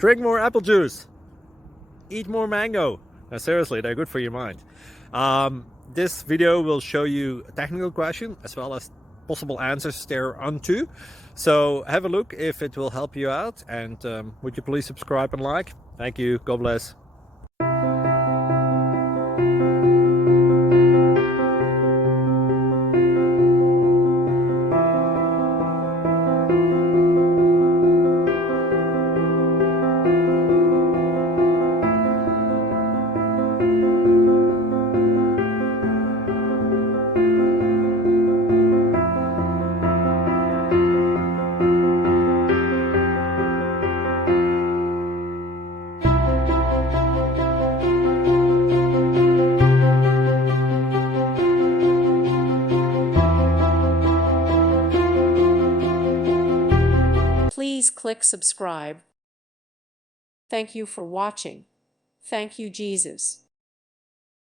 Drink more apple juice. Eat more mango. Now, seriously, they're good for your mind. This video will show you a technical question as well as possible answers thereunto. So have a look if it will help you out, and would you please subscribe and like? Thank you. God bless. Please click subscribe. Thank you for watching. Thank you, Jesus.